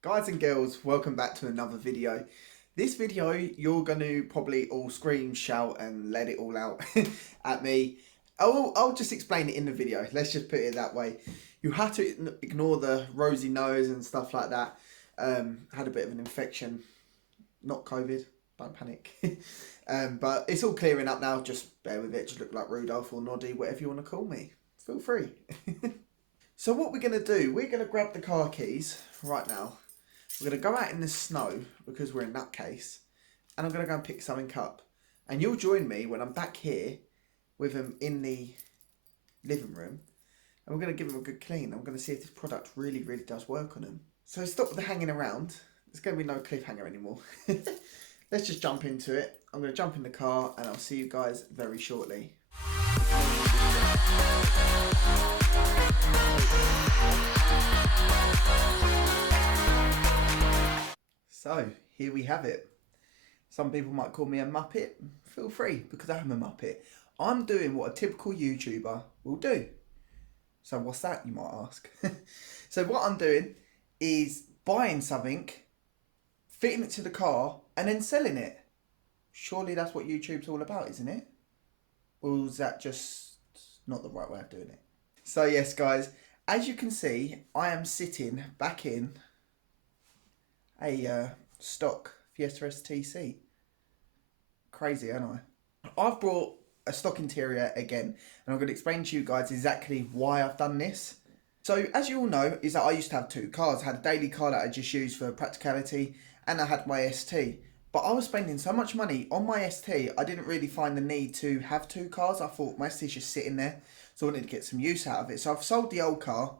Guys and girls, welcome back to another video. This video, you're going to probably all scream, shout and let it all out at me. I'll just explain it in the video. Let's just put it that way. You have to ignore the rosy nose and stuff like that. Had a bit of an infection. Not COVID, don't panic. But it's all clearing up now. Just bear with it. Just look like Rudolph or Noddy, whatever you want to call me. Feel free. So what we're going to do, we're going to grab the car keys right now. We're going to go out in the snow because we're in that case. And I'm going to go and pick something up. And you'll join me when I'm back here with them in the living room. And we're going to give them a good clean. I'm going to see if this product really, really does work on them. So stop the hanging around. There's going to be no cliffhanger anymore. Let's just jump into it. I'm going to jump in the car and I'll see you guys very shortly. So, here we have it. Some people might call me a Muppet. Feel free, because I am a Muppet. I'm doing what a typical YouTuber will do. So what's that, you might ask? So what I'm doing is buying something, fitting it to the car, and then selling it. Surely that's what YouTube's all about, isn't it? Or is that just not the right way of doing it? So yes, guys, as you can see, I am sitting back in a stock Fiesta STC. Crazy, aren't I? I've brought a stock interior again, and I'm going to explain to you guys exactly why I've done this. So, as you all know, is that I used to have two cars. I had a daily car that I just used for practicality, and I had my ST. But I was spending so much money on my ST, I didn't really find the need to have two cars. I thought my ST's just sitting there, so I wanted to get some use out of it. So I've sold the old car,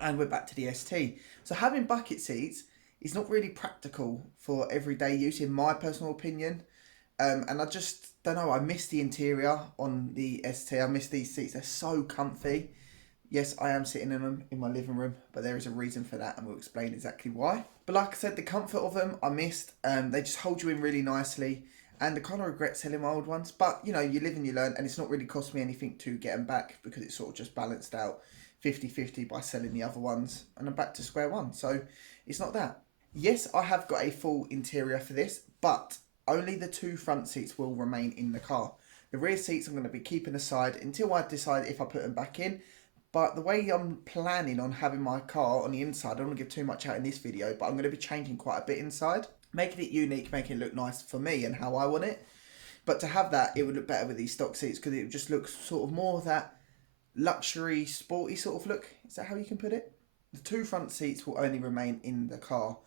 and we're back to the ST. So having bucket seats is not really practical for everyday use, in my personal opinion. And I just don't know, I miss the interior on the ST. I miss these seats, they're so comfy. Yes, I am sitting in them in my living room, but there is a reason for that and we'll explain exactly why. But like I said, the comfort of them I missed. They just hold you in really nicely, and I kind of regret selling my old ones. But you know, you live and you learn, and it's not really cost me anything to get them back because it's sort of just balanced out 50-50 by selling the other ones, and I'm back to square one. So it's not that. Yes, I have got a full interior for this, but only the two front seats will remain in the car. The rear seats I'm going to be keeping aside until I decide if I put them back in. But the way I'm planning on having my car on the inside, I don't want to give too much out in this video, but I'm going to be changing quite a bit inside. Making it unique, making it look nice for me and how I want it. But to have that, it would look better with these stock seats because it would just look sort of more of that luxury, sporty sort of look. Is that how you can put it? The two front seats will only remain in the car.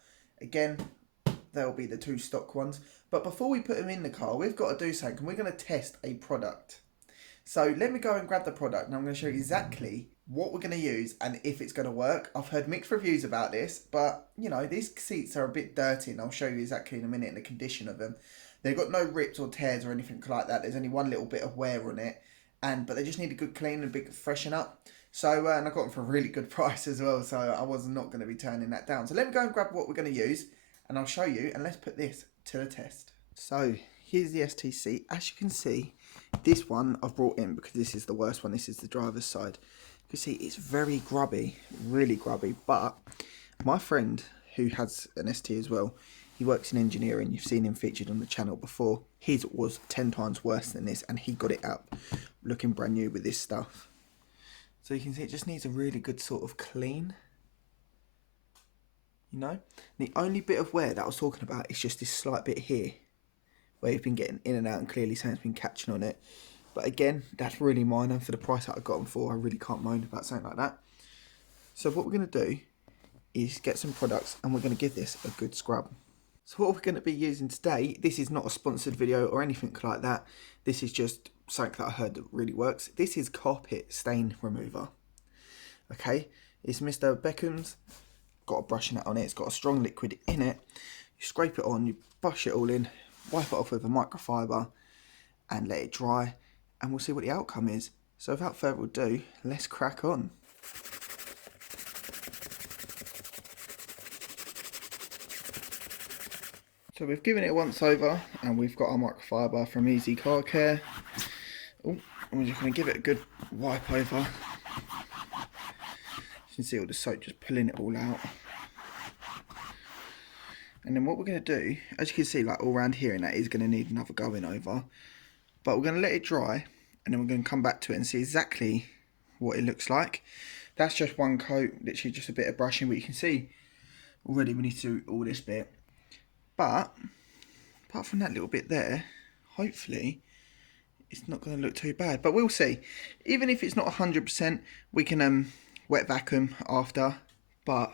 Again, they'll be the two stock ones. But before we put them in the car, we've got to do something, and we're going to test a product. So let me go and grab the product, and I'm going to show you exactly what we're going to use and if it's going to work. I've heard mixed reviews about this, but you know, these seats are a bit dirty, and I'll show you exactly in a minute the condition of them. They've got no rips or tears or anything like that. There's only one little bit of wear on it, but they just need a good clean and a big freshen up. So, and I got them for a really good price as well, so I was not going to be turning that down. So let me go and grab what we're going to use, and I'll show you, and let's put this to the test. So here's the STC. As you can see, this one I've brought in because this is the worst one. This is the driver's side. You can see it's very grubby, really grubby. But my friend who has an ST as well, he works in engineering. You've seen him featured on the channel before. His was 10 times worse than this, and he got it up looking brand new with this stuff. So you can see it just needs a really good sort of clean. You know, the only bit of wear that I was talking about is just this slight bit here, where you've been getting in and out, and clearly something's been catching on it. But again, that's really minor for the price that I got them for. I really can't moan about something like that. So what we're going to do is get some products, and we're going to give this a good scrub. So what we're going to be using today, this is not a sponsored video or anything like that. This is just something that I heard that really works. This is carpet stain remover. Okay, it's Mr. Beckham's. Got a brushing it on it. It's got a strong liquid in it. You scrape it on, you brush it all in, wipe it off with a microfiber and let it dry, and we'll see what the outcome is. So without further ado, let's crack on. So we've given it a once over, and we've got our microfiber from Easy Car Care. Oh, and we're just going to give it a good wipe over. You can see all the soap just pulling it all out. And then what we're going to do, as you can see, like all around here, and that is going to need another going over. But we're going to let it dry, and then we're going to come back to it and see exactly what it looks like. That's just one coat, literally just a bit of brushing, but you can see already we need to do all this bit. But apart from that little bit there, hopefully it's not going to look too bad. But we'll see. Even if it's not 100%, we can wet vacuum after. But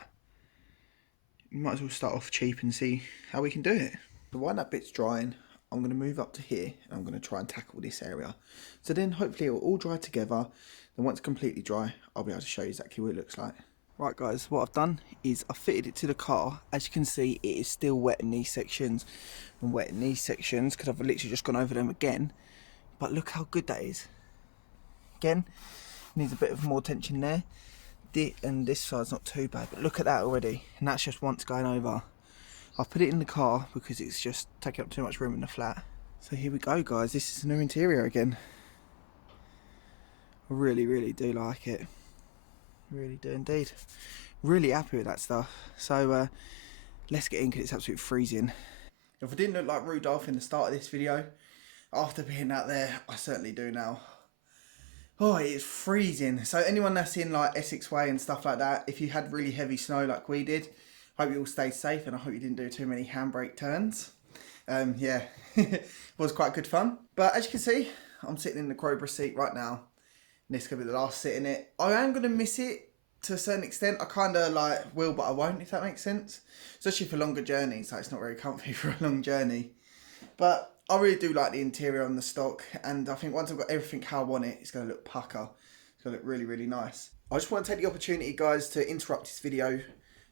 we might as well start off cheap and see how we can do it. So while that bit's drying, I'm going to move up to here and I'm going to try and tackle this area. So then hopefully it will all dry together. Then once completely dry, I'll be able to show you exactly what it looks like. Right guys, what I've done is I've fitted it to the car. As you can see, it is still wet in these sections and wet in these sections because I've literally just gone over them again. But look how good that is. Again, needs a bit of more tension there. And this side's not too bad, but look at that already. And that's just once going over. I've put it in the car because it's just taking up too much room in the flat. So here we go guys, this is the new interior again. I really, really do like it. Really do indeed. Really happy with that stuff. So let's get in because it's absolutely freezing. If I didn't look like Rudolph in the start of this video, after being out there, I certainly do now. Oh, it is freezing. So anyone that's in like Essex Way and stuff like that, if you had really heavy snow like we did, hope you all stayed safe and I hope you didn't do too many handbrake turns. Yeah, it was quite good fun. But as you can see, I'm sitting in the Cobra seat right now. And this is going to be the last sit in it. I am going to miss it to a certain extent. I kind of like will, but I won't, if that makes sense. Especially for longer journeys. Like, it's not very comfy for a long journey. But I really do like the interior on the stock. And I think once I've got everything how I want it, it's going to look pucker. It's going to look really, really nice. I just want to take the opportunity, guys, to interrupt this video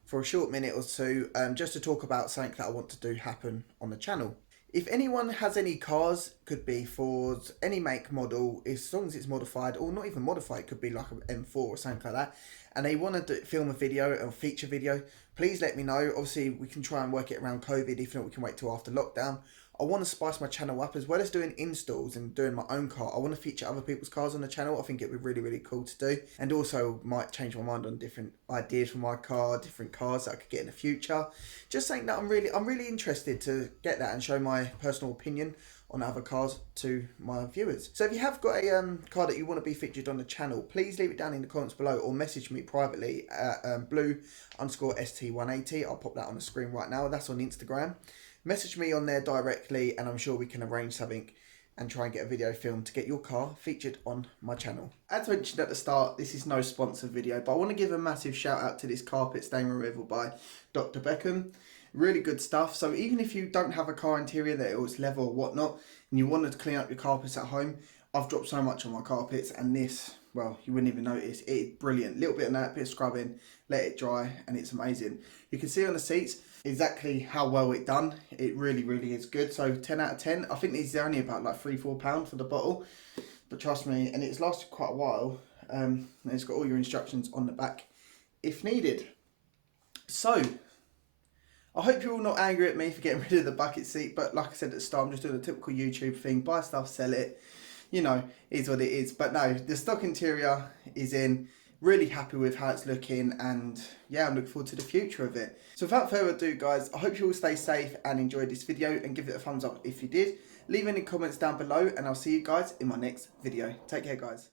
for a short minute or two. Just to talk about something that I want to do happen on the channel. If anyone has any cars, could be Fords, any make, model, as long as it's modified, or not even modified, could be like an M4 or something like that, and they want to film a video or feature video, please let me know. Obviously, we can try and work it around COVID. If not, we can wait till after lockdown. I want to spice my channel up, as well as doing installs and doing my own car. I want to feature other people's cars on the channel. I think it would be really, really cool to do. And also might change my mind on different ideas for my car, different cars that I could get in the future. Just saying that I'm really interested to get that and show my personal opinion on other cars to my viewers. So if you have got a car that you want to be featured on the channel, please leave it down in the comments below or message me privately at blue_st180. I'll pop that on the screen right now. That's on Instagram. Message me on there directly and I'm sure we can arrange something and try and get a video filmed to get your car featured on my channel. As mentioned at the start, this is no sponsored video, but I want to give a massive shout out to this carpet stain removal by Dr. Beckham. Really good stuff. So even if you don't have a car interior that it was level or whatnot and you wanted to clean up your carpets at home, I've dropped so much on my carpets and this, well, you wouldn't even notice. It's brilliant. Little bit of that, bit of scrubbing, let it dry and it's amazing. You can see on the seats exactly how well it done. It really, really is good. So 10 out of 10. I think these are only about like £3-4 for the bottle, but trust me, and it's lasted quite a while. And it's got all your instructions on the back if needed. So I hope you're all not angry at me for getting rid of the bucket seat, but like I said at the start, I'm just doing a typical YouTube thing, buy stuff, sell it, you know, is what it is. But no, the stock interior is in. Really happy with how it's looking, and yeah, I'm looking forward to the future of it. So without further ado, guys, I hope you all stay safe and enjoyed this video, and give it a thumbs up if you did. Leave any comments down below and I'll see you guys in my next video. Take care, guys.